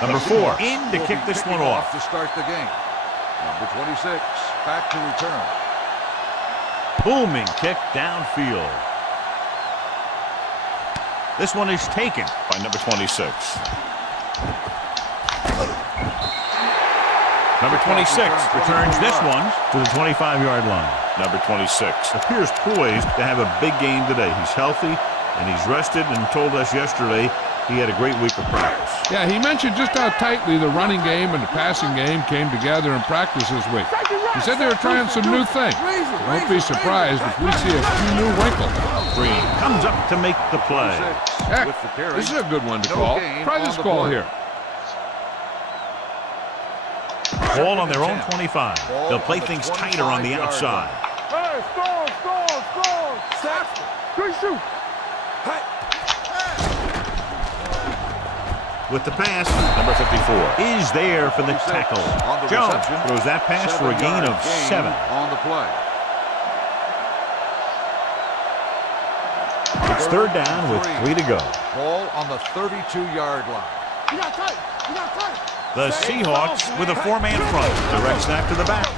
Number 4 in to kick this one off. To start the game. Number 26 back to return. Booming kick downfield. This one is taken by number 26. Number 26 returns this one to the 25-yard line. Number 26 appears poised to have a big game today. He's healthy and he's rested and told us yesterday he had a great week of practice. Yeah, he mentioned just how tightly the running game and the passing game came together in practice this week. He said they were trying some new things. Don't be surprised if we see a few new wrinkles. Green comes up to make the play. Heck, this is a good one to call. Try this call here. Ball on their own 25. They'll play things tighter on the outside. Hey, score! Good shoot! With the pass, number 54 is there for the tackle. Jones throws that pass for a gain of 7. On the play. It's third down with 3 to go. Ball on the 32-yard line. You got tight! The Seahawks with a 4-man front. Direct snap to the back.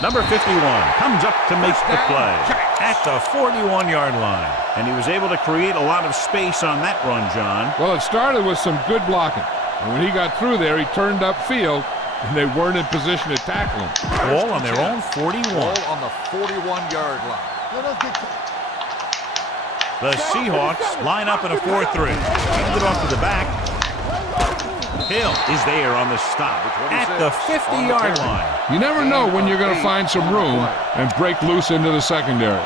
Number 51 comes up to make the play at the 41-yard line. And he was able to create a lot of space on that run, John. Well, it started with some good blocking. And when he got through there, he turned upfield, and they weren't in position to tackle him. Ball on their own 41. Ball on the 41-yard line. The Seahawks line up in a 4-3. Hand it off to the back. Hill is there on the stop at the 50-yard line. You never know when you're going to find some room and break loose into the secondary.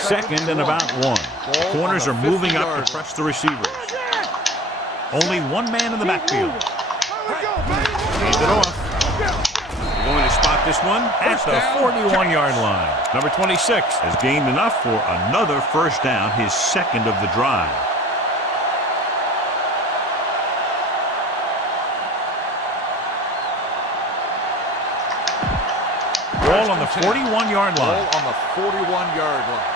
Second and about 1. The corners are moving up to press the receivers. Only one man in the backfield. Hand it off. Going to spot this one at the 41-yard line. Number 26 has gained enough for another first down, his second of the drive. Ball on the 41-yard line. Ball on the 41-yard line.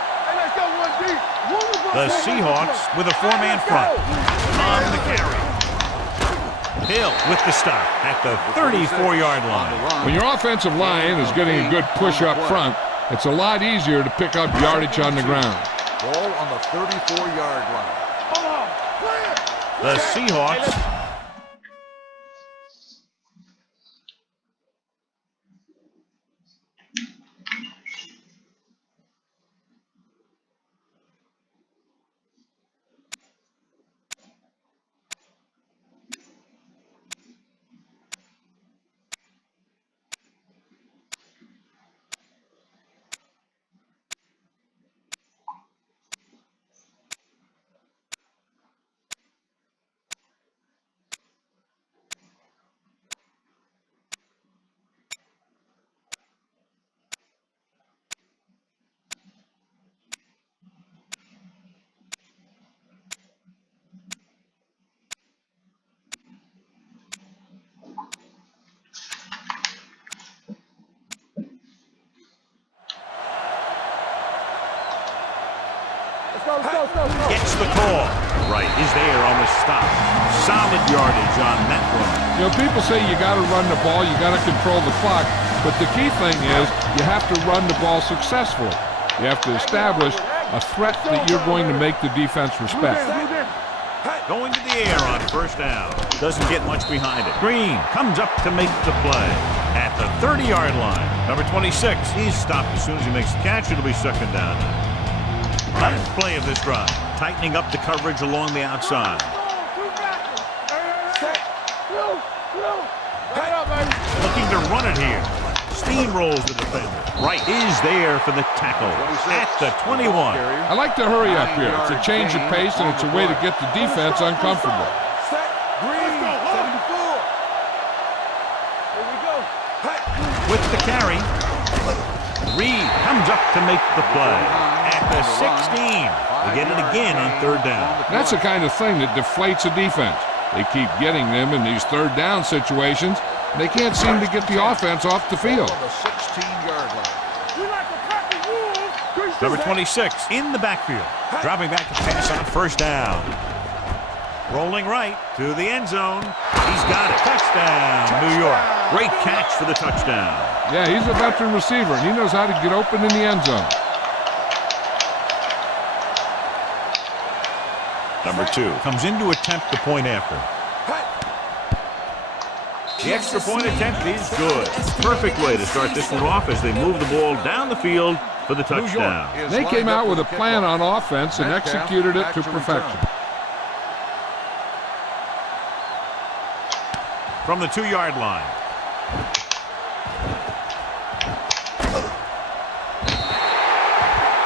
The Seahawks with a 4-man front. On the carry. Hill with the stop at the 34-yard line. When your offensive line is getting a good push up front, it's a lot easier to pick up yardage on the ground. Ball on the 34-yard line. The Seahawks gets the call. Right is there on the stop. Solid yardage on that run. You know, people say you got to run the ball, you got to control the clock, but the key thing is you have to run the ball successfully. You have to establish a threat that you're going to make the defense respect. Going to the air on first down. Doesn't get much behind it. Green comes up to make the play at the 30-yard line. Number 26 is stopped as soon as he makes the catch. It'll be second down. Last play of this drive. Tightening up the coverage along the outside. Looking to run it here. Steamrolls the defender. Right is there for the tackle at the 21. I like to hurry up here. It's a change of pace, and it's a way to get the defense uncomfortable. With the carry, Reed comes up to make the play at the 16. They get it again on third down. That's the kind of thing that deflates a defense. They keep getting them in these third down situations. They can't seem to get the offense off the field. On the 16-yard line. Number 26 in the backfield. Dropping back to pass on first down. Rolling right to the end zone. He's got it. Touchdown, New York. Great catch for the touchdown. Yeah, he's a veteran receiver, and he knows how to get open in the end zone. Number 2 comes in to attempt the point after. The extra point attempt is good. Perfect way to start this one off as they move the ball down the field for the touchdown. They came out with a plan on offense and executed it to perfection. From the 2-yard line.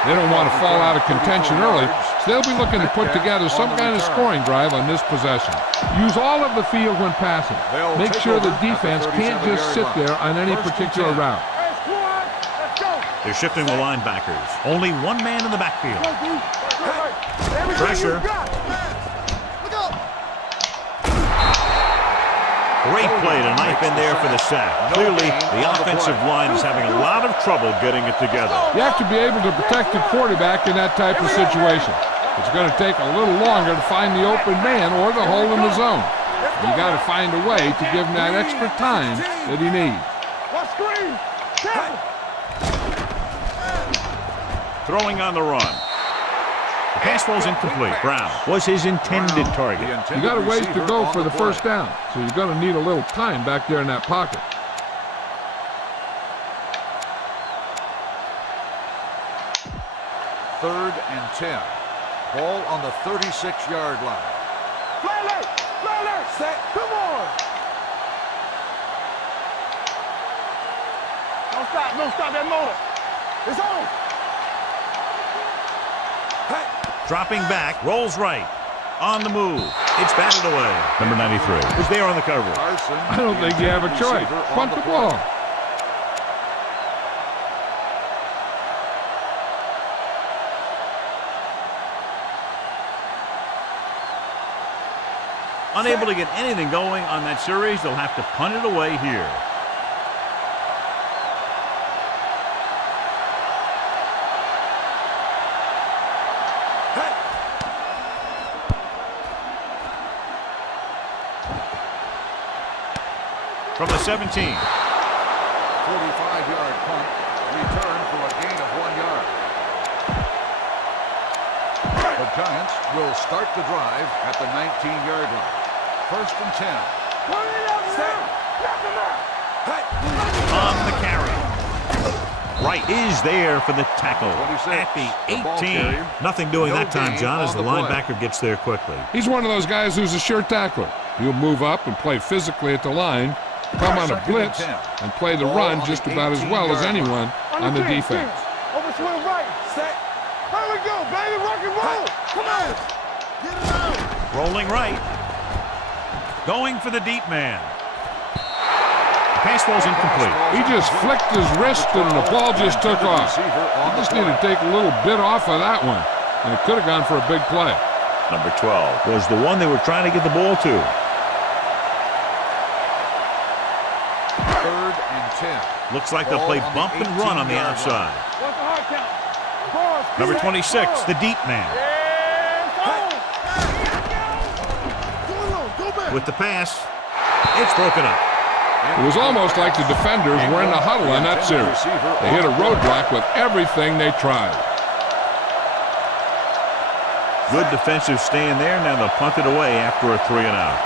They don't want to fall out of contention early, so they'll be looking to put together some kind of scoring drive on this possession. Use all of the field when passing. Make sure the defense can't just sit there on any particular route. They're shifting the linebackers. Only one man in the backfield. Pressure. Great play tonight in there for the sack. Clearly, the offensive line is having a lot of trouble getting it together. You have to be able to protect the quarterback in that type of situation. It's going to take a little longer to find the open man or the hole in the zone. You got to find a way to give him that extra time that he needs. Throwing on the run. The pass ball's incomplete. Brown was his intended target. You got a ways to go for the first down, so you're going to need a little time back there in that pocket. Third and 10. Ball on the 36-yard line. Set. Come on. Don't stop that motor. It's on. Dropping back, rolls right. On the move. It's batted away. Number 93 was there on the coverage. I don't think you have a choice. Punt the ball. Unable to get anything going on that series, they'll have to punt it away here. From the 17. 45-yard punt. Return for a gain of 1 yard. The Giants will start the drive at the 19-yard line. First and 10. On the carry. Wright is there for the tackle at the 18. Nothing doing that time, John, as the linebacker gets there quickly. He's one of those guys who's a sure tackler. He'll move up and play physically at the line, come on a blitz, and play the run just about as well as anyone on the defense. Overswing right. Set. Here we go, baby. Rock and roll. Come on. Get it out. Rolling right. Going for the deep man. The pass ball's incomplete. He just flicked his wrist and the ball just took off. He just needed to take a little bit off of that one, and it could have gone for a big play. Number 12 was the one they were trying to get the ball to. Third and 10. Looks like they'll play bump and run on the outside. Number 26, the deep man. With the pass, it's broken up. It was almost like the defenders were in a huddle in that series. They hit a roadblock with everything they tried. Good defensive stand there. Now they'll punt it away after a 3-and-out.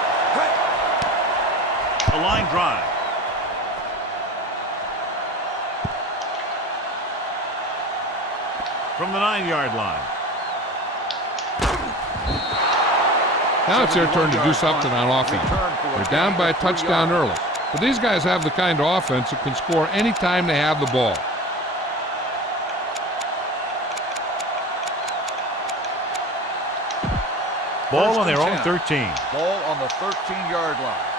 A line drive. From the 9-yard line. Now it's their turn to do something on offense. They're down by a touchdown early. But these guys have the kind of offense that can score anytime they have the ball. Ball on their own 13. Ball on the 13-yard line.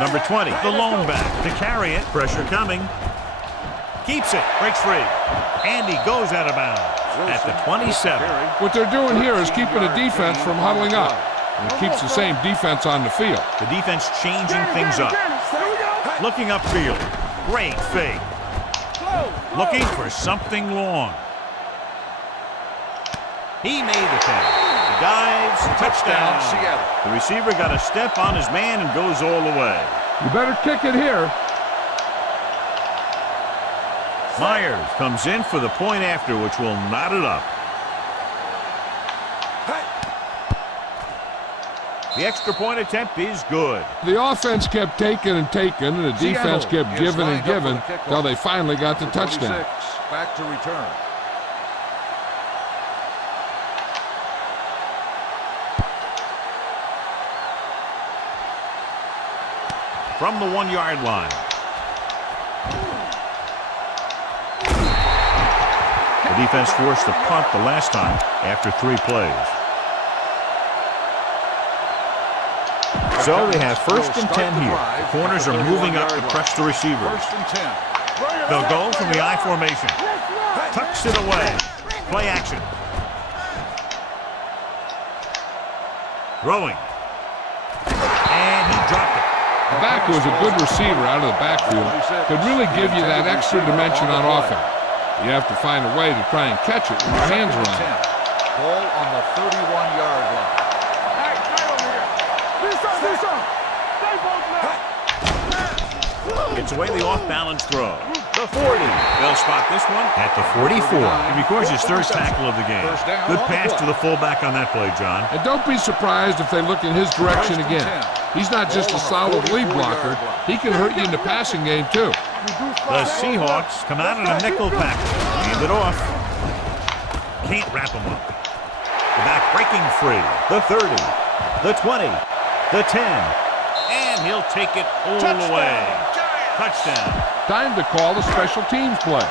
Number 20, the lone back to carry it. Pressure coming. Keeps it. Breaks free. And he goes out of bounds at the 27. What they're doing here is keeping the defense from huddling up. And it keeps the same defense on the field. The defense changing things up. Looking upfield. Great fake. Looking for something long. He made the catch. He dives, touchdown. Seattle. The receiver got a step on his man and goes all the way. You better kick it here. Myers comes in for the point after, which will knot it up. The extra point attempt is good. The offense kept taking and taking, and the defense kept giving and giving until they finally got the touchdown. Back to return. From the 1-yard line. The defense forced a punt the last time after 3 plays. So they have 1st and 10 here. The corners are moving up to press the receivers. 1st and 10. They'll go from the I formation. Tucks it away. Play action. Throwing. And he dropped it. The back was a good receiver out of the backfield. Could really give you that extra dimension on offense. You have to find a way to try and catch it with your hands around it. Ball on the 31-yard line. It's away the off-balance throw. The 40. They'll spot this one at the 44. He records his 3rd tackle of the game. Good pass to the fullback on that play, John. And don't be surprised if they look in his direction again. He's not just a solid lead blocker. He can hurt you in the passing game, too. The Seahawks come out in a nickel package. Hand it off. Can't wrap him up. The back breaking free. The 30. The 20. The 10. And he'll take it all the way. Touchdown. Time to call the special teams play.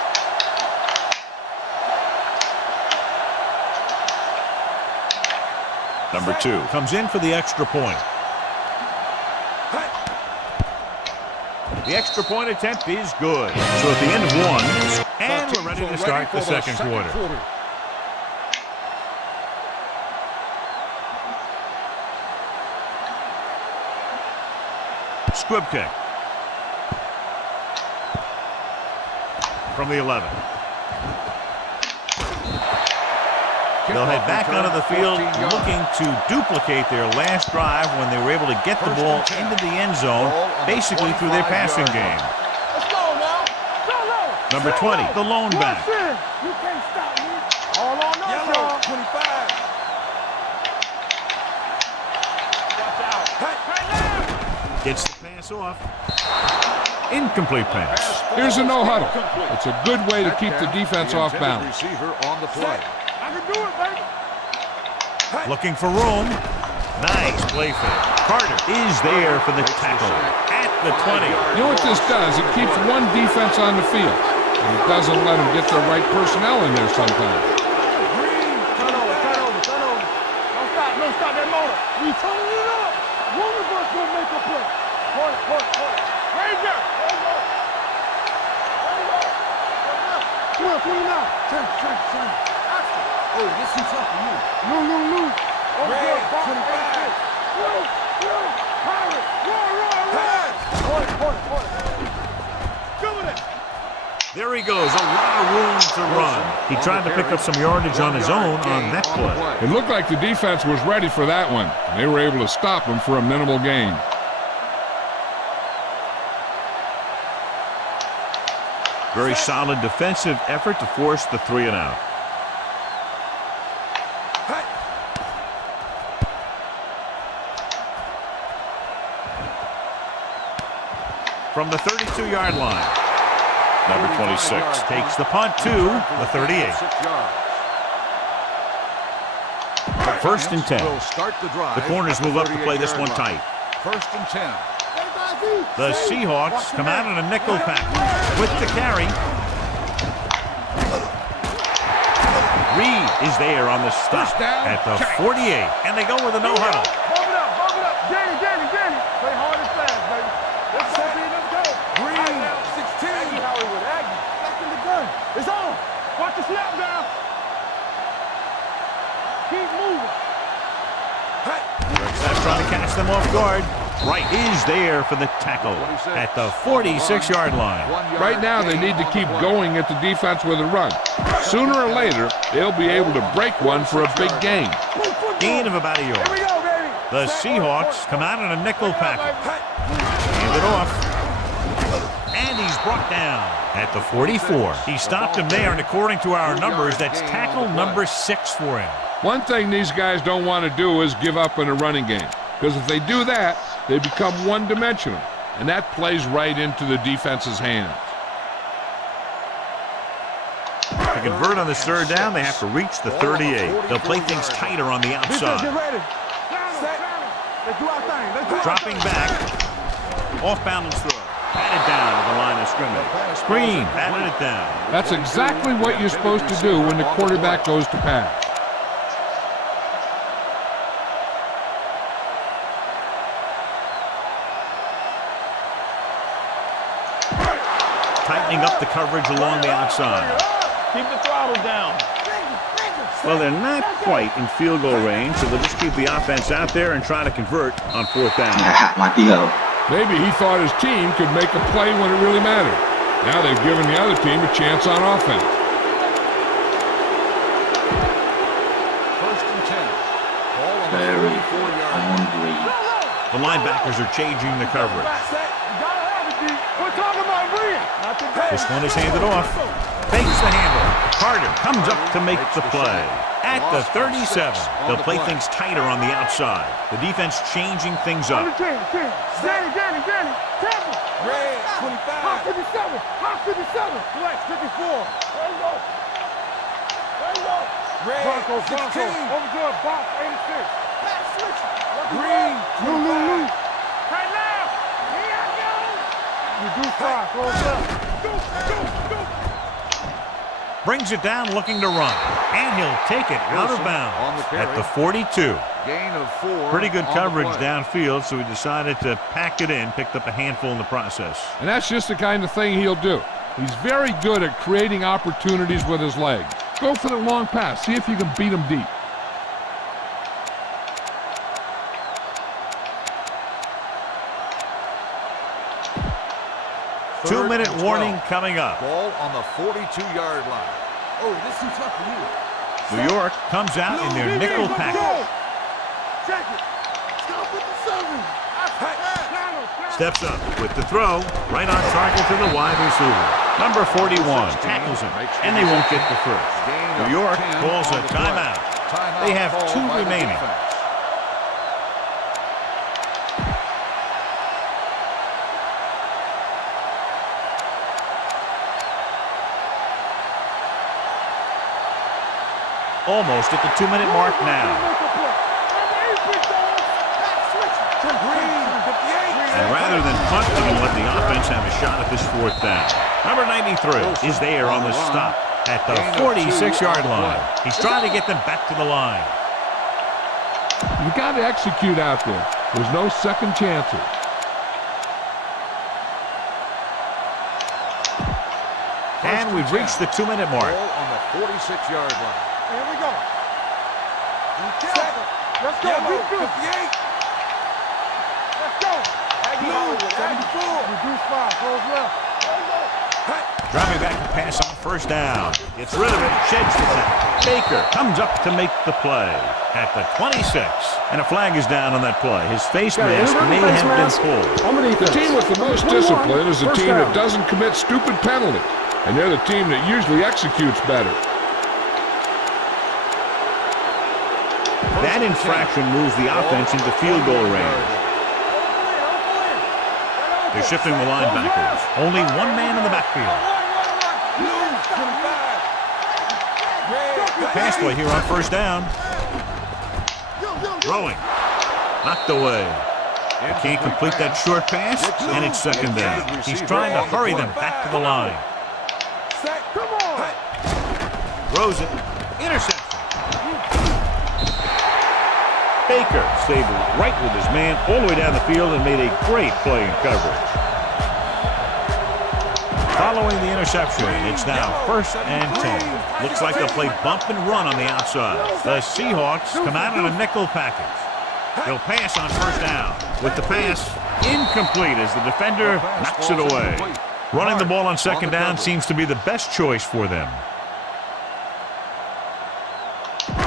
Number 2 comes in for the extra point. The extra point attempt is good. So at the end of 1, and we're ready to start the second quarter. Squib kick. From the 11. They'll head back onto the field looking to duplicate their last drive when they were able to get the ball into the end zone, basically through their passing game. Let's go now. Go. Number 20, the lone back. You can't stop me. All on us, y'all. 25. Watch out. Gets the pass off. Incomplete pass. Here's a no-huddle. It's a good way to keep the defense off balance. Receiver on the play. I can do it, baby. Looking for room. Nice play fake. Carter is there for the tackle at the 20. You know what this does? It keeps one defense on the field, and it doesn't let them get the right personnel in there sometimes. Turn over. Don't stop that motor. We turning it up. One of us will make a play. Hold it. Ranger. There you go. 29. Turn. Oh, this is tough for you. Lose. Red, 25. Hold it. There he goes. A lot of room to run. He tried to pick up some yardage on his own on that play. It looked like the defense was ready for that one. They were able to stop him for a minimal gain. Very solid defensive effort to force the 3 and out. From the 32-yard line. Number 26 takes the punt to the 38. 1st and 10. The corners move up to play this one tight. 1st and 10. The Seahawks come out in a nickel package with the carry. Reed is there on the stop at the 48, and they go with a no-huddle. Bump it up. Danny. Play hard and fast, baby. Let's go. Green, 16. Hollywood Aggie, back in the gun. It's on. Watch the snap down. Keep moving. That's trying to catch them off guard. Right is there for the tackle at the 46-yard line. Right now, they need to keep going at the defense with a run. Sooner or later, they'll be able to break one for a big gain. Gain of about a yard. The Seahawks come out in a nickel package. Hand it off. And he's brought down at the 44. He stopped him there, and according to our numbers, that's tackle number 6 for him. One thing these guys don't want to do is give up in a running game, because if they do that, they become one-dimensional, and that plays right into the defense's hands. To convert on this third down, they have to reach the 38. They'll play things tighter on the outside. Dropping back. Off-balance throw. Batted down to the line of scrimmage. Screen. Batted it down. That's exactly what you're supposed to do when the quarterback goes to pass. Tightening up the coverage along the outside. Keep the throttle down. Well, they're not quite in field goal range, so they'll just keep the offense out there and try to convert on 4th down. Maybe he thought his team could make a play when it really mattered. Now they've given the other team a chance on offense. First and 10. Ball on the 44-yard line. The linebackers are changing the coverage. We're talking about Rhea. This one is handed off. Fakes the handle. Carter comes up to make the play. At the 37, they'll play things tighter on the outside. The defense changing things up. Danny. Tampa. Red, 25. Hot 57. Hot 57. Flex 54. There you go. Red, Bronco. 16. Overjoyed box 86. Pass switch. Green, Lou. Right now. Here I go. Reduce 5. Close up. Go. Brings it down looking to run. And he'll take it out of bounds at the 42. Gain of 4. Pretty good coverage downfield, so he decided to pack it in, picked up a handful in the process. And that's just the kind of thing he'll do. He's very good at creating opportunities with his legs. Go for the long pass. See if you can beat him deep. Two-minute warning coming up. Ball on the 42-yard line. Oh, this is too tough for you. New York comes out in their nickel package. Check it. Stop with the 7. Steps up with the throw, right on target to the wide receiver. Number 41 tackles him, and they won't get the first. New York calls a timeout. They have 2 remaining. Almost at the 2-minute mark now. And rather than punt, they're going to let the offense have a shot at this 4th down. Number 93 is there on the stop at the 46-yard line. He's trying to get them back to the line. You got to execute out there. There's no second chances. And we've reached the 2-minute mark. Ball on the 46-yard line. Here we go. Let's go. Yellow, 58. Let's go. Blue, 74. Reduce 5. Close left. Dropping back to pass on 1st down. Gets rid of it. Sheds the tackle. Baker comes up to make the play at the 26. And a flag is down on that play. His face mask may have been pulled. The team with the most discipline is the team that doesn't commit stupid penalties. And they're the team that usually executes better. That infraction moves the offense into field goal range. They're shifting the linebackers. Only one man in the backfield. Pass play here on 1st down. Throwing. Knocked away. They can't complete that short pass, and it's 2nd down. He's trying to hurry them back to the line. Throws it. Interception. Baker stayed right with his man all the way down the field and made a great play in coverage. Following the interception, it's now 1st and 10. Looks like they'll play bump and run on the outside. The Seahawks come out in a nickel package. He'll pass on first down. With the pass, incomplete as the defender knocks it away. Running the ball on second down seems to be the best choice for them.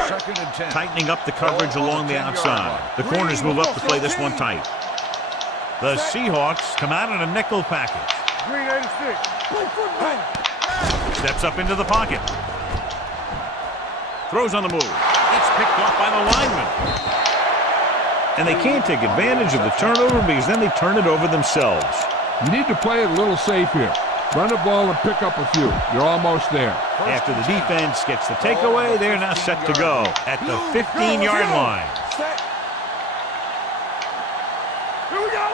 Second and 10. Tightening up the coverage along the outside. The corners move up to play this one tight. The Seahawks come out in a nickel package. Green 86. Steps up into the pocket. Throws on the move. It's picked off by the lineman. And they can't take advantage of the turnover because then they turn it over themselves. You need to play it a little safe here. Run the ball and pick up a few. You're almost there. After the defense gets the takeaway, they're now set to go at the 15-yard line. Here we go.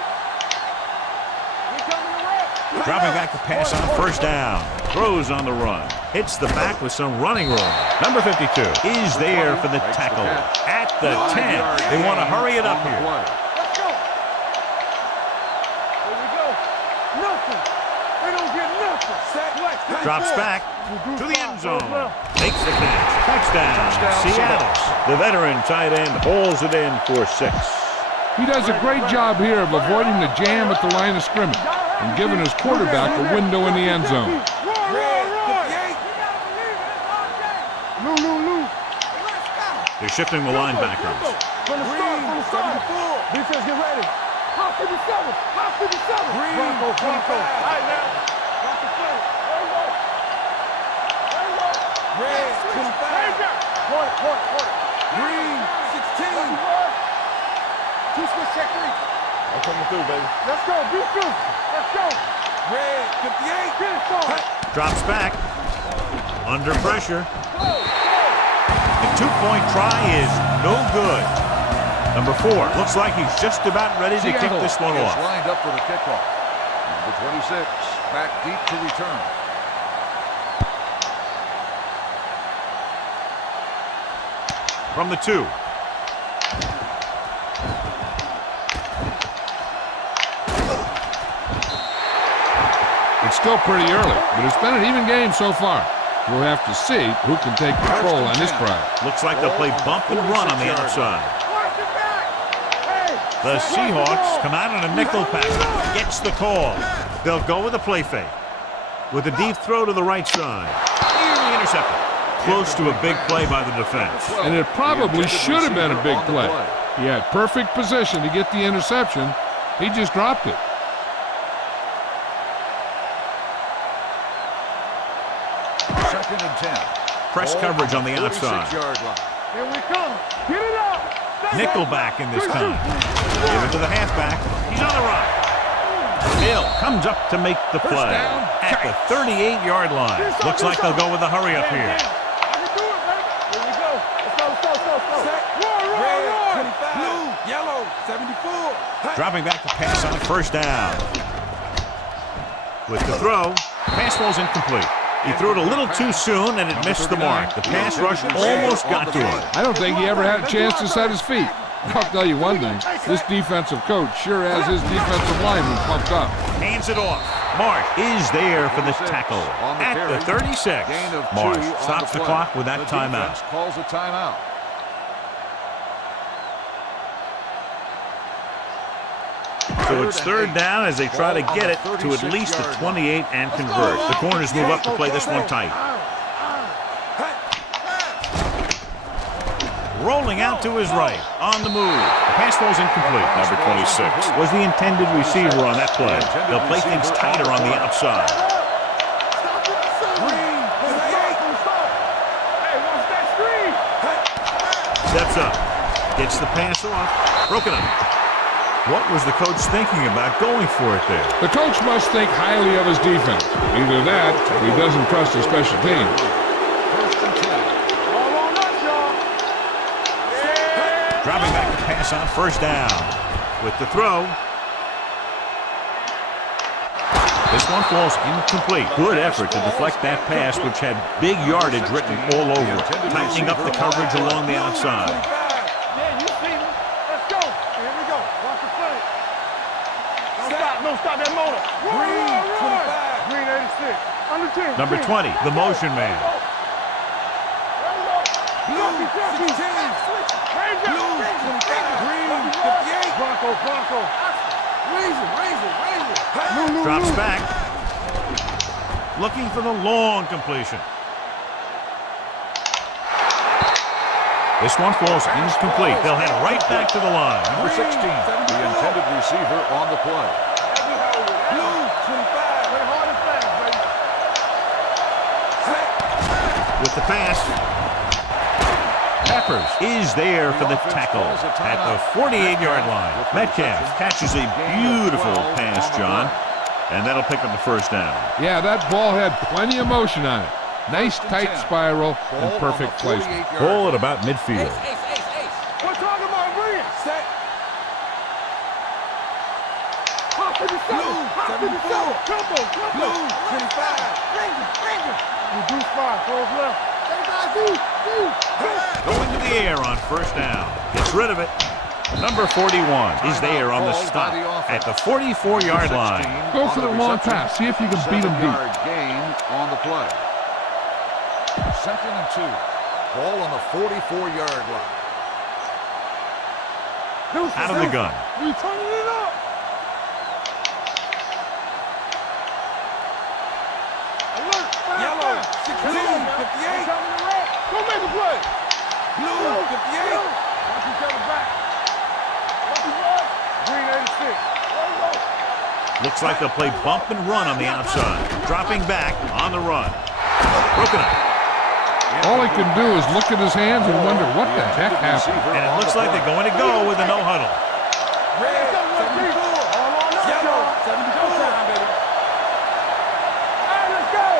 Dropping back to pass on first down. Throws on the run. Hits the back with some running room. Number 52 is there for the tackle. At the 10. They want to hurry it up here. Let's go. Here we go. Nothing. They don't get nothing. Drops back to the end zone. Makes the catch. Touchdown. Seattle. The veteran tight end holds it in for 6. He does a great job here of avoiding the jam at the line of scrimmage and giving his quarterback a window in the end zone. They're shifting the linebackers. From the start, from the start. Defense, get ready. Hot 57. Hot 57. Bronco. All right, now. Watch the play. There you go. There you go. Red, 25. Point. Green, 16. Two switch check 3. I'm coming through, baby. Let's go. Defense. Let's go. Red, 58. Get it, son. Drops back. Under pressure. The 2-point try is no good. Number 4 looks like he's just about ready to kick this one off. Lined up for the kickoff. Number 26 back deep to return. From the 2. It's still pretty early, but it's been an even game so far. We'll have to see who can take control on this drive. Looks like they'll play bump and run on the outside. The Seahawks come out in a nickel package. Gets the call. They'll go with a play fake. With a deep throw to the right side. Nearly intercepted. Close to a big play by the defense. And it probably should have been a big play. He had perfect position to get the interception. He just dropped it. Second and 10. Press coverage on the outside. Here we come. Get it up. Nickelback in this time. Give it to the halfback. He's on the run. Hill comes up to make the play at the 38-yard line. Looks like they'll go with a hurry up here. I can do it, baby. Here we go. Let's go. Red, 25. Blue, yellow, 74. Dropping back to pass on first down. With the throw, pass ball's incomplete. He threw it a little too soon, and it missed the mark. The pass rush almost got to him. I don't think he ever had a chance to set his feet. I'll tell you one thing, this defensive coach sure has his defensive lineman pumped up. Hands it off. Marsh is there for the tackle at the 36. Marsh stops the clock with that timeout. Calls a timeout. So it's third down as they try to get it to at least the 28 and convert. The corners move up to play this one tight. Rolling out to his right, on the move. The pass ball's incomplete. Number 26 was the intended receiver on that play. They'll play things tighter on the outside. Steps up, gets the pass off, broken up. What was the coach thinking about going for it there? The coach must think highly of his defense. Either that, or he doesn't trust his special teams. Dropping back to pass on first down. With the throw. This one falls incomplete. Good effort to deflect that pass, which had big yardage written all over it. Tightening up the coverage along the outside. Yeah, you see me. Let's go. Here we go. Watch the play. Don't stop that motor. Green, 25. Green 86. Under 10. Number 20, the motion man. Blue, 16. Blue, 25. Green, Bronco. Raise it. Drops back. Looking for the long completion. This one falls incomplete. They'll head right back to the line. Number 16, the intended receiver on the play. Blue, 25. Play hard and fast, baby. With the pass. Peppers is there for the tackle at the 48-yard line. Metcalf catches a beautiful pass, John, and that'll pick up the first down. Yeah, that ball had plenty of motion on it. Nice tight spiral and perfect placement. Ball at about midfield. We're talking about Rhea. Set. Hop to the center. Combo. Blue, 25. Reduce 5. Close left. Going to the air on first down. Gets rid of it. Number 41 is there on the stop at the 44-yard line. Go for the long pass. See if you can beat him deep. 7-yard gain on the play. 2nd and 2. Ball on the 44-yard line. Out of the gun. We turning it up. Alert. Yellow. 16. 58. Go make the play. Blue. 58. Watch each other back. Green 86. Looks like they'll play bump and run on the outside. Dropping back on the run. Broken up. All he can do is look at his hands and wonder what the heck happened. And it looks like they're going to go with a no huddle. Red, 74. Yellow, 70. Go time, baby. All right, let's go.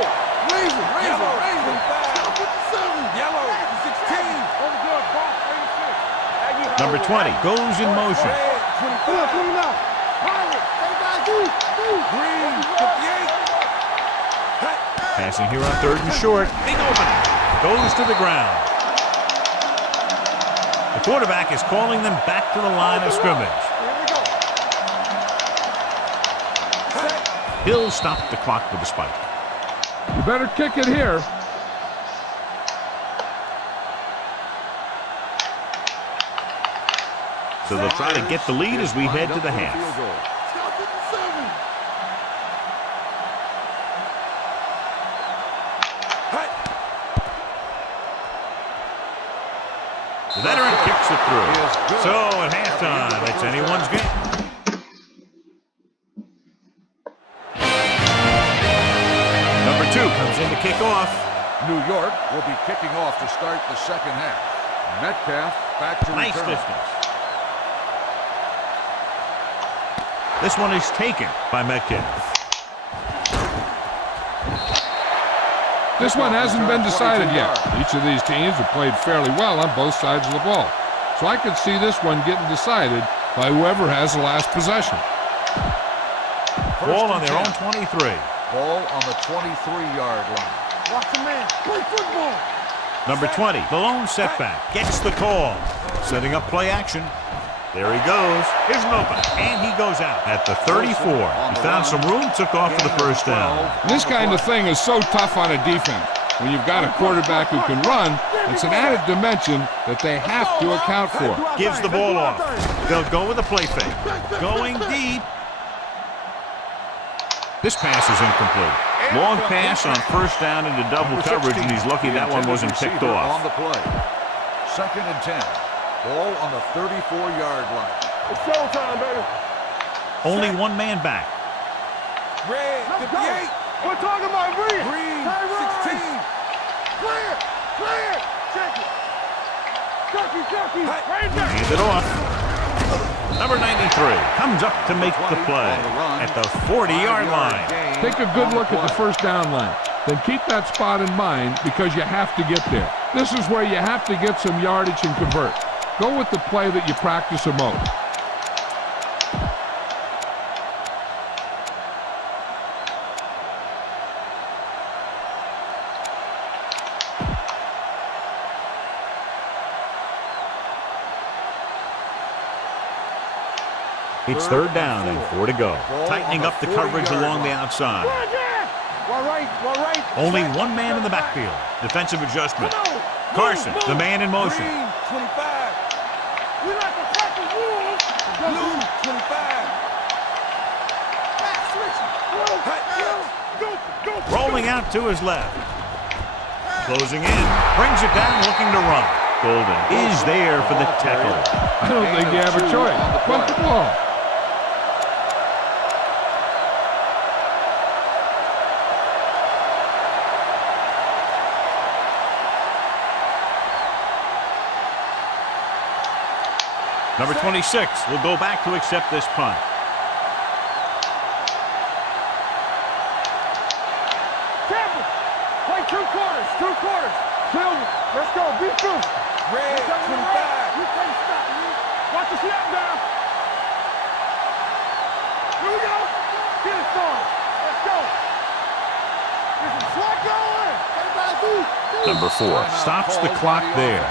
Raise it. Yellow, 57. Yellow, 16. Over good, box, 86. Number 20 goes in motion. Red, 24. 29. Pirate, Green, 58. Passing here on 3rd and short. Big opening. Goes to the ground. The quarterback is calling them back to the line of scrimmage. He'll stop the clock with a spike. You better kick it here. So they'll try to get the lead as we head to the half. The veteran kicks it through. So at halftime, it's anyone's game. Number 2 comes in to kick off. New York will be kicking off to start the second half. Metcalf back to Nice return. distance. This one is taken by Metcalf. This one hasn't been decided yet. Each of these teams have played fairly well on both sides of the ball. So I could see this one getting decided by whoever has the last possession. Ball on their own 23. Ball on the 23-yard line. Watch the man. Play football. Number 20, the lone setback, gets the call. Setting up play action. There he goes. Here's an open, and he goes out at the 34. He found some room, took off for the first down. This kind of thing is so tough on a defense. When you've got a quarterback who can run, it's an added dimension that they have to account for. Gives the ball off. They'll go with a play fake. Going deep. This pass is incomplete. Long pass on first down into double coverage, and he's lucky that one wasn't picked off. On the play. 2nd and 10. Ball on the 34-yard line. It's showtime, baby. Only one man back. Red, 58. We're talking about Green. Green, 16. Clear. Check it. Chucky. Right there. Hand it off. Number 93 comes up to make the play at the 40-yard line. Take a good look at the first down line. Then keep that spot in mind because you have to get there. This is where you have to get some yardage and convert. Go with the play that you practice the most. It's 3rd down and 4 to go. Tightening up the coverage along the outside. Right. Only one man in the backfield. Defensive adjustment. Carson, the man in motion. Green, 25. We like to practice rules. Blue, Rolling out to his left. Closing in. Brings it down, looking to run. Golden is there for the tackle. I don't think you have a choice. Punt the ball. Number 26 will go back to accept this punt. Play 2 quarters. Silver, let's go. Be true. Red, 25. You can't stop me. Watch the snap down. Here we go. Get it started. Let's go. This is swat going. Number 4 stops the clock there.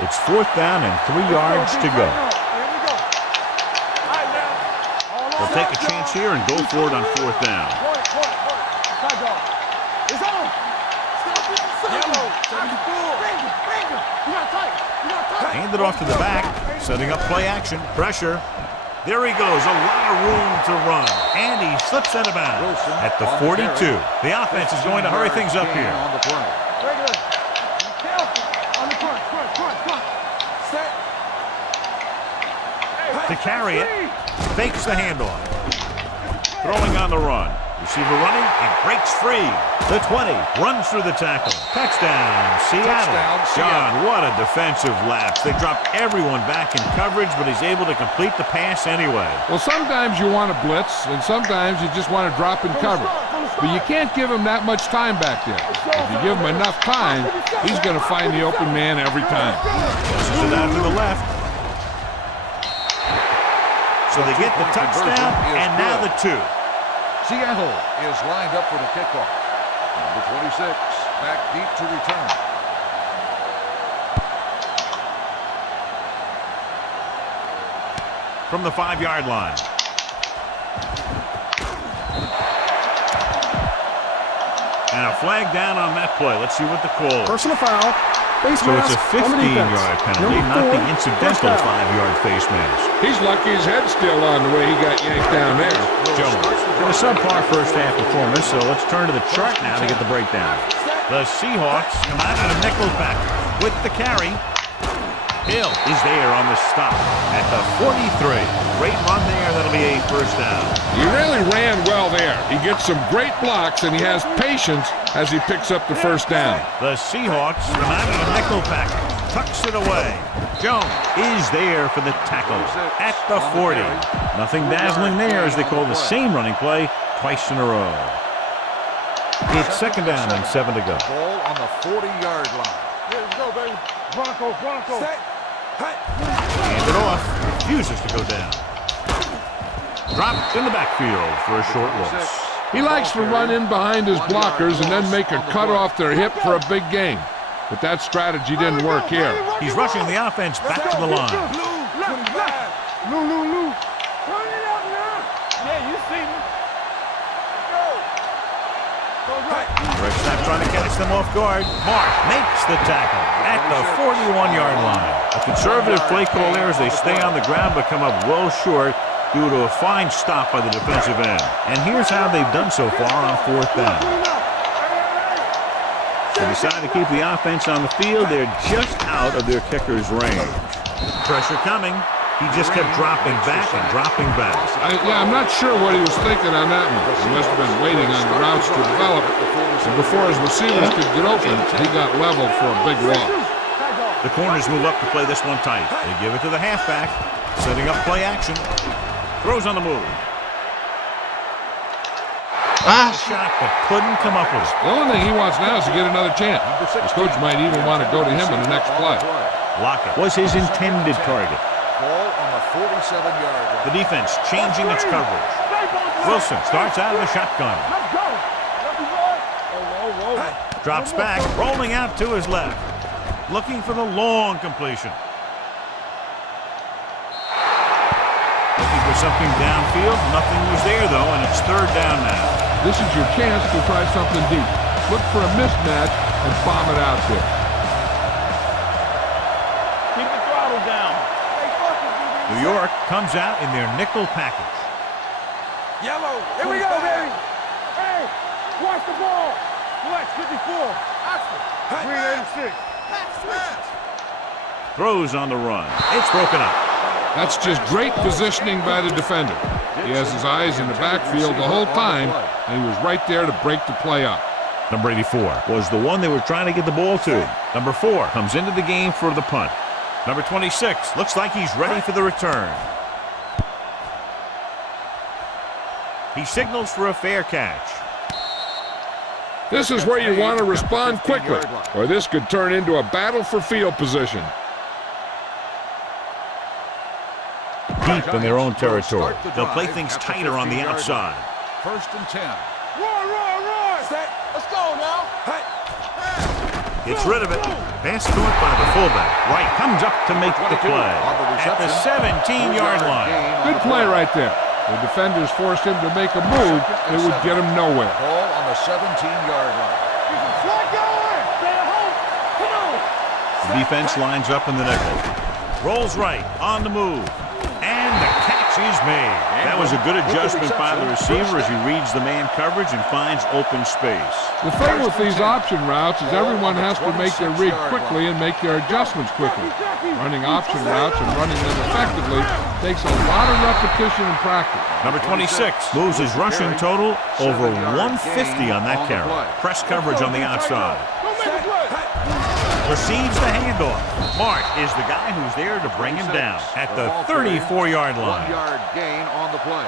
It's 4th down and 3 yards to go. They'll take a chance here and go for it on 4th down. It's on. Yellow, 74. Hand it off to the back, setting up play action. Pressure. There he goes. A lot of room to run. And he slips out of bounds at the 42. The offense is going to hurry things up here. To carry it, fakes the handoff. Throwing on the run. Receiver running and breaks free. The 20 runs through the tackle. Touchdown, Seattle. John, what a defensive lapse. They dropped everyone back in coverage, but he's able to complete the pass anyway. Well, sometimes you want to blitz, and sometimes you just want to drop in coverage. But you can't give him that much time back there. If you give him enough time, he's going to find the open man every time. Passes it out to the left. So they get the touchdown, and now the 2. Seattle is lined up for the kickoff. Number 26, back deep to return. From the 5-yard line. And a flag down on that play. Let's see what the call is. Personal foul. Face So it's mask a on the defense. 15-yard penalty, Number not 4, the incidental first down. 5-yard face mask. He's lucky his head's still on the way he got yanked down there. Jones in a subpar first half performance, so let's turn to the chart now to get the breakdown. The Seahawks come out in a nickel back with the carry. Hill is there on the stop at the 43. Great run there. That'll be a first down. He really ran well there. He gets some great blocks, and he has patience as he picks up the first down. The Seahawks come out in a nickel pack. Tucks it away. Jones is there for the tackle at the 40. Nothing dazzling there as they call the same running play twice in a row. It's 2nd down and 7 to go. Ball on the 40-yard line. Here we go, baby. Bronco. Hand it off. Refuses to go down. Dropped in the backfield for a short loss. He likes to run in behind his blockers and then make a cut off their hip for a big gain. but that strategy didn't work here. He's rushing the offense back to the line. Lou. Turn it up now. Yeah, you see me. Go right. Rick's not trying to catch them off guard. Mark makes the tackle at the 41-yard line. A conservative play call there as they stay on the ground but come up well short due to a fine stop by the defensive end. And here's how they've done so far on 4th down. They decide to keep the offense on the field. They're just out of their kicker's range. Pressure coming. He just kept dropping back and dropping back. I'm not sure what he was thinking on that one. He must have been waiting on the routes to develop. And before his receivers could get open, he got leveled for a big loss. The corners move up to play this one tight. They give it to the halfback, setting up play action. Throws on the move. Shot, but couldn't come up with it. The only thing he wants now is to get another chance. His coach might even want to go to him in the next play. Lockett was his intended target. Ball on the 47-yard line. The defense changing its coverage. Wilson starts out of the shotgun. Drops back, rolling out to his left. Looking for the long completion. Looking for something downfield. Nothing was there, though, and it's 3rd down now. This is your chance to try something deep. Look for a mismatch and bomb it out there. Keep the throttle down. New York comes out in their nickel package. Yellow. Here we go, baby. Hey, watch the ball. Flex 54. Oxford. 386. Throws on the run. It's broken up. That's just great positioning by the defender. He has his eyes in the backfield the whole time, and he was right there to break the play up. Number 84 was the one they were trying to get the ball to. Number 4 comes into the game for the punt. Number 26 looks like he's ready for the return. He signals for a fair catch. This is where you want to respond quickly, or this could turn into a battle for field position. Deep in their own territory. They'll play things tighter on the outside. 1st and 10. Roar. Set. Let's go now. Gets rid of it. Pass caught by the fullback. Wright comes up to make the play at the 17-yard line. Good play right there. The defenders forced him to make a move that would get him nowhere. Ball on the 17-yard line. The defense lines up in the nickel. Rolls right on the move. And the catch is made. That was a good adjustment by the receiver as he reads the man coverage and finds open space. The thing with these option routes is everyone has to make their read quickly and make their adjustments quickly. Running option routes and running them effectively takes a lot of repetition and practice. Number 26 moves his rushing total over 150 on that carry. Press coverage on the outside. Receives the handoff. Mark is the guy who's there to bring him down at the 34-yard line. 1-yard gain on the play.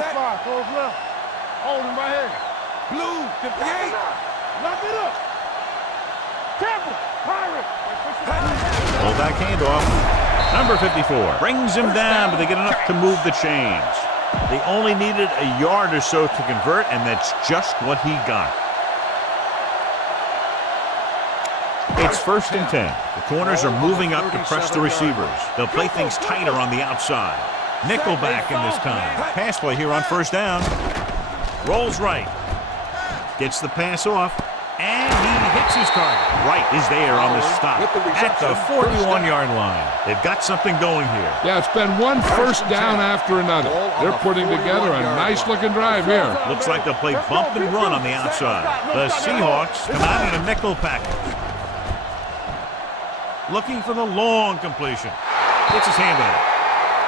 Set. Close left. Hold him right here. Blue. 58. Lock it up. Tampa. Pirate. Fullback handoff. Number 54 brings him down, but they get enough to move the chains. They only needed a yard or so to convert, and that's just what he got. It's 1st and 10. The corners are moving up to press the receivers. They'll play things tighter on the outside. Nickelback in this time. Pass play here on 1st down. Rolls right. Gets the pass off. And he hits his target. Wright is there on the stop at the 41-yard line. They've got something going here. Yeah, it's been one 1st down after another. They're putting together a nice-looking drive here. Looks like they'll play bump and run on the outside. The Seahawks come out in a nickel package. Looking for the long completion. Gets his hand on it.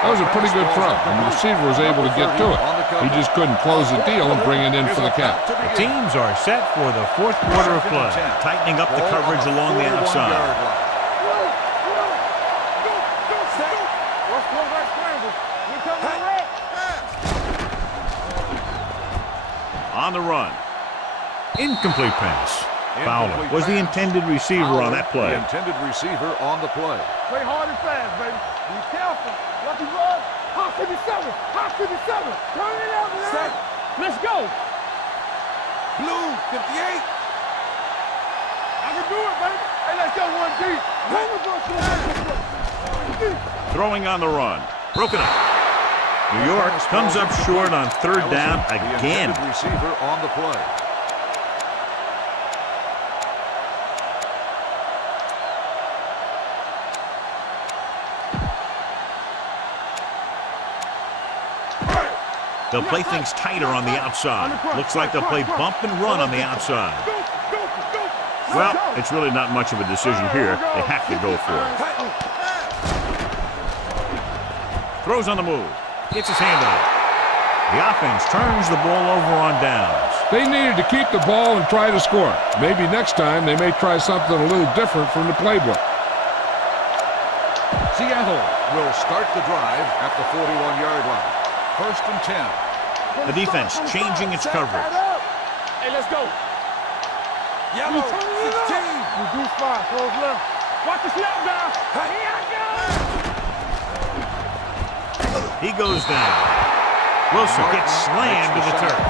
That was a pretty good throw, and the receiver was able to get to it. He just couldn't close the deal and bring it in for the catch. The teams are set for the 4th quarter of play, tightening up the coverage along the outside. On the run. Incomplete pass. Fowler was the intended receiver on that play. The intended receiver on the play. Play hard and fast, baby. Be careful. Lucky Rod. Hot 57. Hot 57. Turn it out, man. Set. Let's go. Blue 58. baby. Hey, let's go one deep. Throwing on the run. Broken up. New York comes up short on third down again. The receiver on the play. They'll play things tighter on the outside. Looks like they'll play bump and run on the outside. Well, it's really not much of a decision here. They have to go for it. Throws on the move. Gets his hand on it. The offense turns the ball over on downs. They needed to keep the ball and try to score. Maybe next time they may try something a little different from the playbook. Seattle will start the drive at the 41-yard line. 1st and 10. The defense changing its coverage. Hey, let's go. Yellow, 16. Reduce 5, close left. Watch the snap down. Here I go. He goes down. Wilson gets slammed to the turf.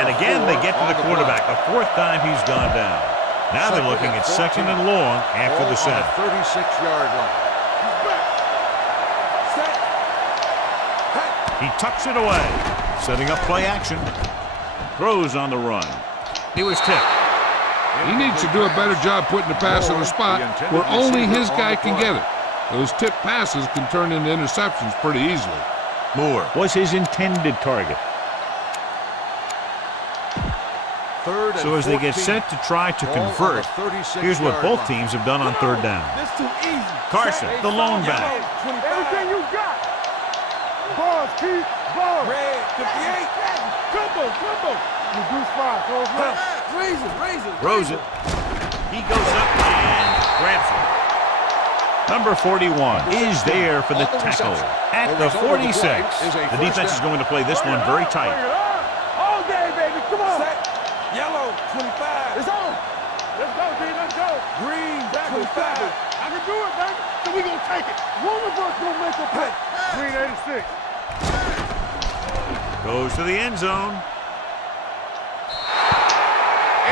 And again, they get to the quarterback. The 4th time he's gone down. Now they're looking at 2nd and long after the sack. 36-yard line. He tucks it away. Setting up play action. Throws on the run. He was tipped. He needs to do a better job putting the pass in a spot where only his guy can get it. Those tip passes can turn into interceptions pretty easily. Moore was his intended target. So as they get set to try to convert, here's what both teams have done on third down. This too easy. Carson, the lone back. Everything you got. Bars, keep, bars. Red, 58. Combo. Reduce 5, close left. Raise it. Throws it. He goes up and grabs it. Number 41 is there for the tackle. At the 46, the defense is going to play this one very tight. All day, baby. Come on. Set. Yellow, 25. It's on. Let's go, Green. Let's go. Green, 25. I can do it, baby. So we going to take it. One of us going to make a play. Green, 86. Goes to the end zone.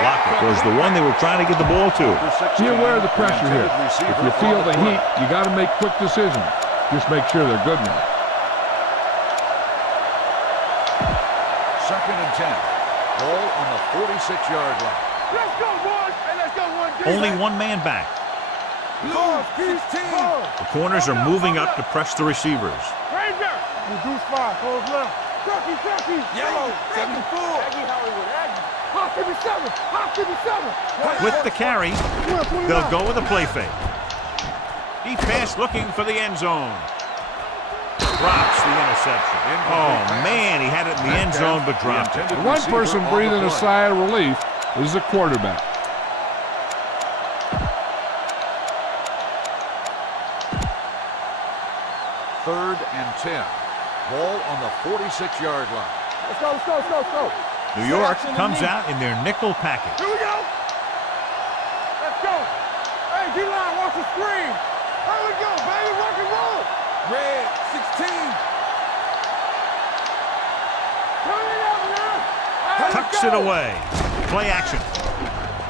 Lockett was the one they were trying to get the ball to. Be aware of the pressure here. If you feel the heat, you got to make quick decisions. Just make sure they're good ones. 2nd and 10. Ball on the 46-yard line. Let's go, boys. Hey, let's go one deep. Only one man back. Bars, 16. The corners are moving up to press the receivers. Ranger. Reduce 5, close left. Turkey. Yellow, 74. Aggie Hollywood, Aggie. Hot 57. With the carry, they'll go with a play fake. Deep pass looking for the end zone. Drops the interception. Oh, man, he had it in the end zone but dropped it. The one person breathing a sigh of relief is the quarterback. Third and 10. Ball on the 46-yard line. Let's go. New York comes out in their nickel package. Here we go. Let's go. Hey, D-line, watch the screen. Here we go, baby. Rock and roll. Red, 16. Turn it up now. Tucks it away. Play action.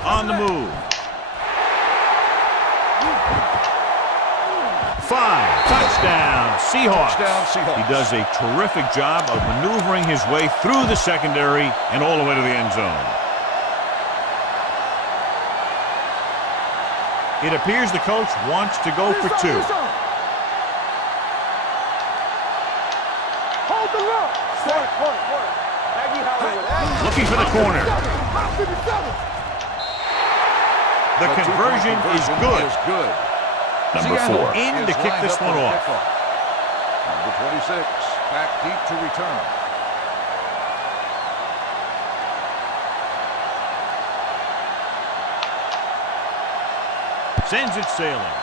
On the move. 5. Touchdown, Seahawks. He does a terrific job of maneuvering his way through the secondary and all the way to the end zone. It appears the coach wants to go for 2. Hold the look. Point. Aggie Hollywood. Looking for the corner. The conversion is good. Number 4 in to kick this one off. Number 26, back deep to return. Sends it sailing.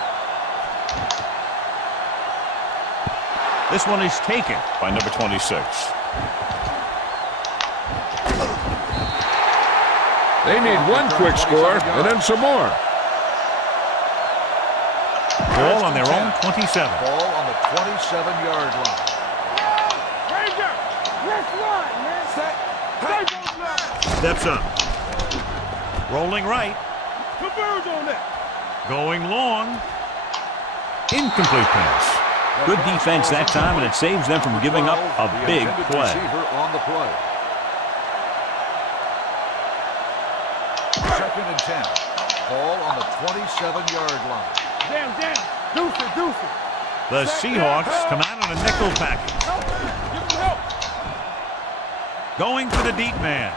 This one is taken by number 26. They need one quick score and then some more. Ball on their own 27. Ball on the 27-yard line. Ranger, let's run, man. Set. Steps up. Rolling right. Converge on that. Going long. Incomplete pass. Good defense that time, and it saves them from giving up a big play. On the play. 2nd and 10. Ball on the 27-yard line. Down. Deuce it. The Seahawks come out on a nickel package. Give him help. Going for the deep man.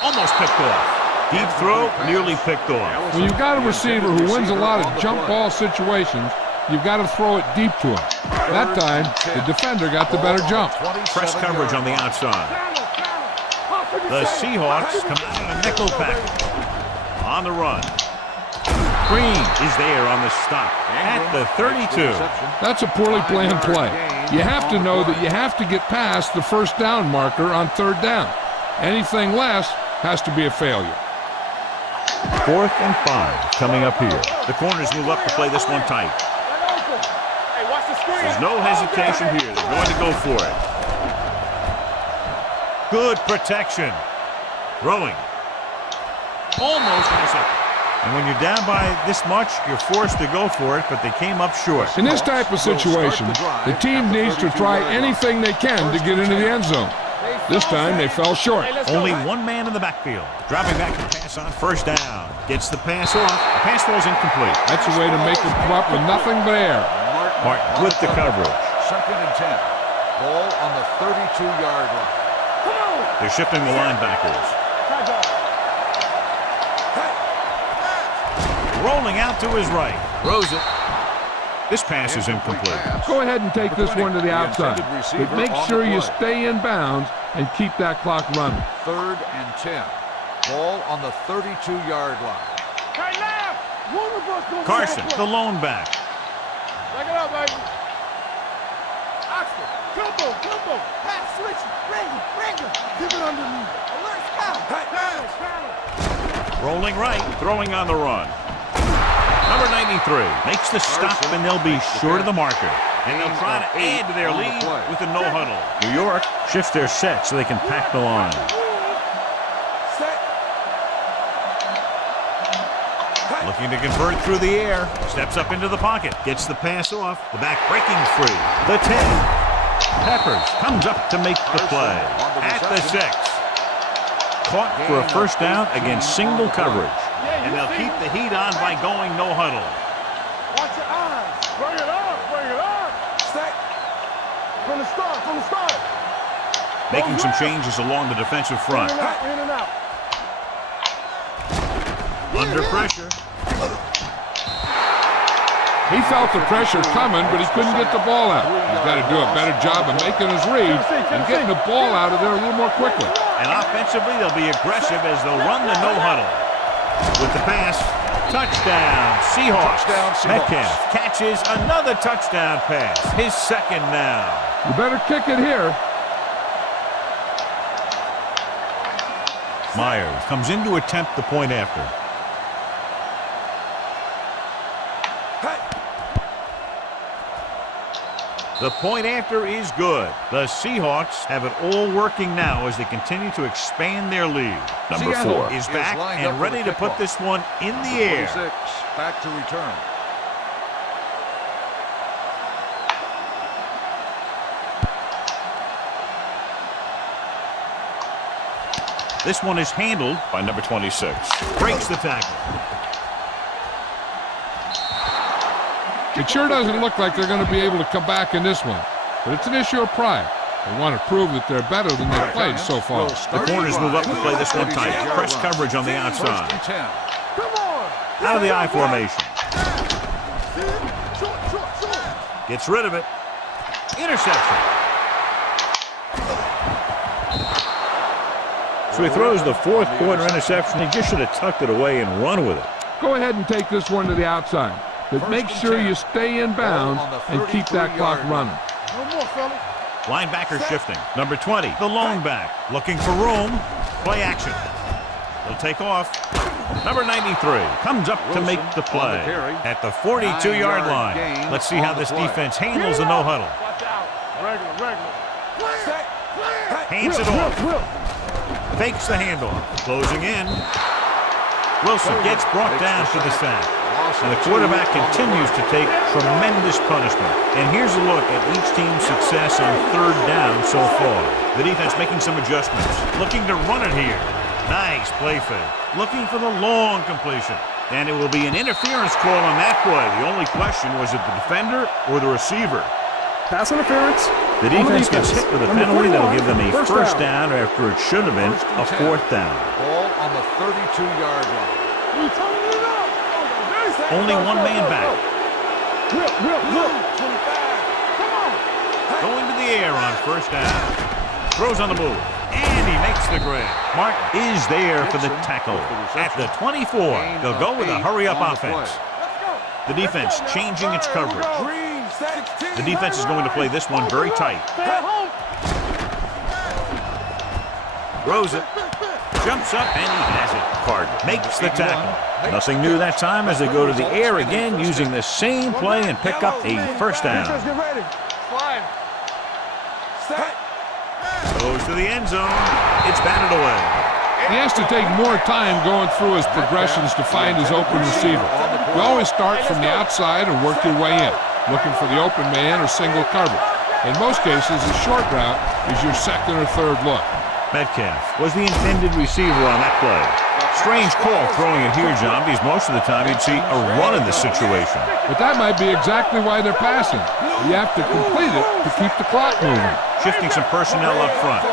Almost picked off. Deep throw, nearly picked off. When you've got a receiver who wins a lot of jump ball situations, you've got to throw it deep to him. That time, the defender got the better jump. Press coverage on the outside. The Seahawks come out on a nickel package. On the run. Green is there on the stop at the 32. That's a poorly planned play. You have to know that you have to get past the first down marker on 3rd down. Anything less has to be a failure. 4th and 5 coming up here. The corners move up to play this one tight. Hey, watch the screen. There's no hesitation here. They're going to go for it. Good protection. Throwing. Almost intercepted. And when you're down by this much, you're forced to go for it, but they came up short. In this type of situation, the team needs to try anything they can to get into the end zone. This time they fell short. Only one man in the backfield. Dropping back to pass on 1st down. Gets the pass off. The pass falls incomplete. That's a way to make them come up with nothing but air. Martin with the coverage. 2nd and 10. Ball on the 32-yard line. They're shifting the linebackers. Rolling out to his right. Throws it. This pass is incomplete. Go ahead and take this one to the outside, but make sure you stay in bounds and keep that clock running. 3rd and 10. Ball on the 32-yard line. Carson, the lone back. Back it up, baby. Oxford, combo. Pass switch. Wrangler. Give it underneath. Alert scout. Rolling right, throwing on the run. Number 93 makes the stop, and they'll be short of the marker. And they'll try to add to their lead with a no-huddle. New York shifts their set so they can pack the line. Looking to convert through the air. Steps up into the pocket. Gets the pass off. The back breaking free. The 10. Peppers comes up to make the play. At the 6. Caught for a 1st down against single coverage. And they'll keep the heat on by going no huddle. Watch your eyes. Bring it up. Stack. From the start. Making some changes along the defensive front. In and out. Under pressure. He felt the pressure coming, but he couldn't get the ball out. He's got to do a better job of making his read and getting the ball out of there a little more quickly. And offensively, they'll be aggressive as they'll run the no-huddle. With the pass, touchdown, Seahawks. Metcalf catches another touchdown pass. His 2nd now. You better kick it here. Myers comes in to attempt the point after. The point after is good. The Seahawks have it all working now as they continue to expand their lead. Number 4 is back and ready to put this one in the air. 26 back to return. This one is handled by number 26. Breaks the tackle. It sure doesn't look like they're going to be able to come back in this one, but it's an issue of pride. They want to prove that they're better than they've played so far. The corners move up to play this one tight. Press coverage on the outside. Out of the I formation. Gets rid of it. Interception. So he throws the 4th quarter interception. He just should have tucked it away and run with it. Go ahead and take this one to the outside, but make sure you stay in bounds and keep that clock running. No more, fella. Linebacker shifting. Number 20, the lone back. Looking for room. Play action. They'll take off. Number 93 comes up to make the play at the 42-yard line. Let's see how this defense handles the no-huddle. Watch out. Regular. Hands it off. Fakes the handoff. Closing in. Wilson gets brought down for the sack. And the quarterback continues to take tremendous punishment. And here's a look at each team's success on third down so far. The defense making some adjustments, looking to run it here. Nice play fake, looking for the long completion. And it will be an interference call on that play. The only question was it the defender or the receiver. Pass interference. The defense gets hit with a penalty that'll give them a first down after it should have been a fourth down. Ball on the 32-yard line. Only one man back. Going to the air on first down. Throws on the move. And he makes the grab. Martin is there for the tackle. At the 24, they'll go with a hurry-up offense. The defense changing its coverage. The defense is going to play this one very tight. Throws it. Jumps up and he has it. Card makes the tackle. Nothing new that time as they go to the air again using the same play and pick up a first down. Goes to the end zone. It's batted away. He has to take more time going through his progressions to find his open receiver. You always start from the outside and work your way in, looking for the open man or single coverage. In most cases, a short route is your second or third look. Metcalf was the intended receiver on that play. Strange call throwing it here, John, because most of the time you'd see a run in this situation. But that might be exactly why they're passing. You have to complete it to keep the clock moving. Shifting some personnel up front.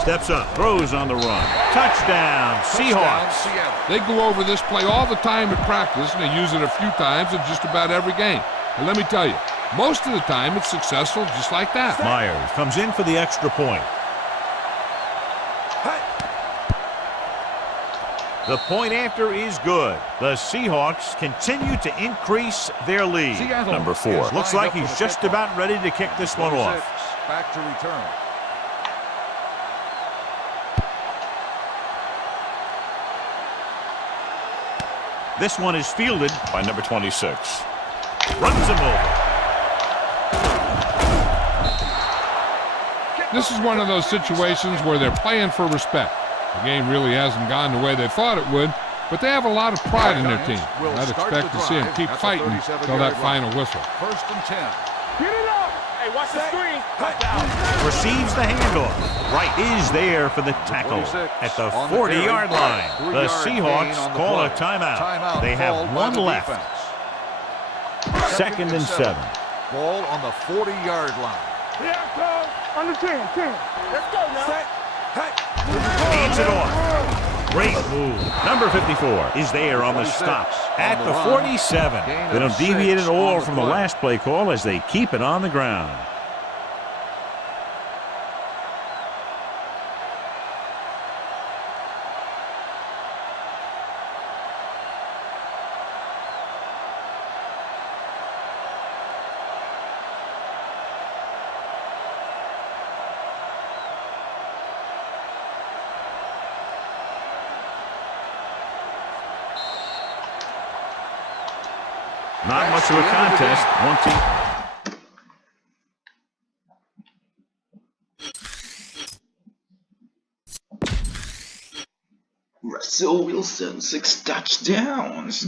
Steps up, throws on the run. Touchdown, Seahawks. They go over this play all the time in practice, and they use it a few times in just about every game. And let me tell you, most of the time it's successful just like that. Myers comes in for the extra point. The point after is good. The Seahawks continue to increase their lead. Number 4. Looks like he's just about ready to kick this one off. Back to return. This one is fielded by number 26. Runs him over. This is one of those situations where they're playing for respect. The game really hasn't gone the way they thought it would, but they have a lot of pride in their team. I'd expect to see them keep fighting until that final whistle. First and 10. Get it up. Hey, watch the screen. Receives the handoff. Wright is there for the tackle at the 40-yard line. The Seahawks call a timeout. They have one left. Second and 7. Ball on the 40-yard line. Yeah, go. Under 10. Let's go now. Hands it off. Great move. Number 54 is there on the stop at the 47. They don't deviate at all from the last play call as they keep it on the ground. Not much of a contest. One team. Russell Wilson, 6 touchdowns.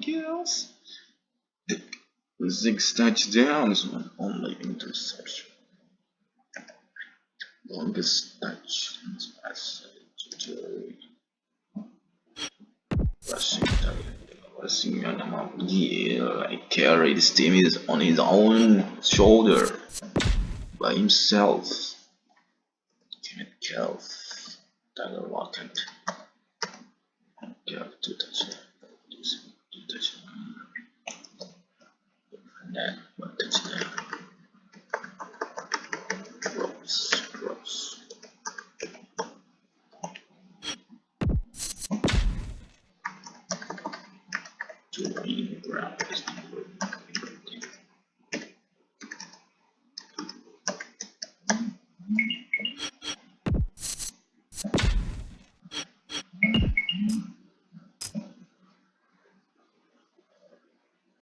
Gills. 6 touchdowns, one only interception. Longest touch in his rushing I carry this team is on his own shoulder by himself. Metcalf, Tyler Lockett, Metcalf, 2 touchdowns, 2 touchdowns, and then 1 touchdown.